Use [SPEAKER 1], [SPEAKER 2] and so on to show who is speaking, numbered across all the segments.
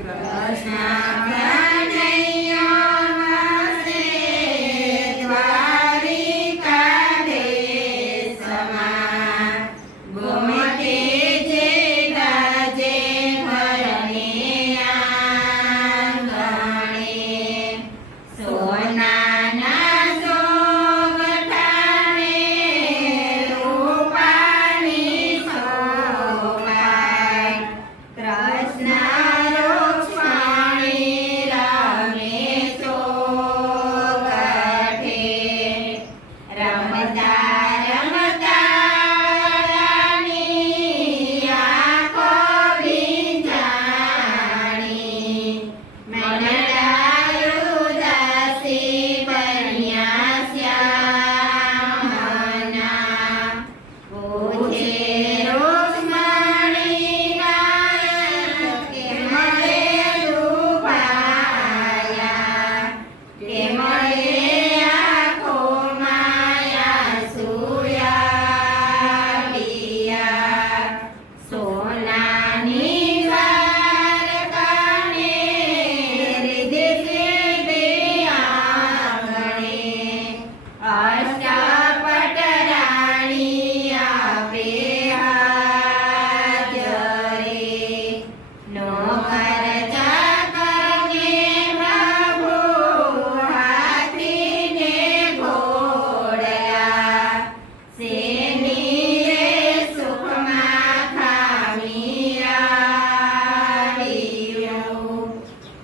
[SPEAKER 1] સોનાના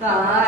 [SPEAKER 1] tá.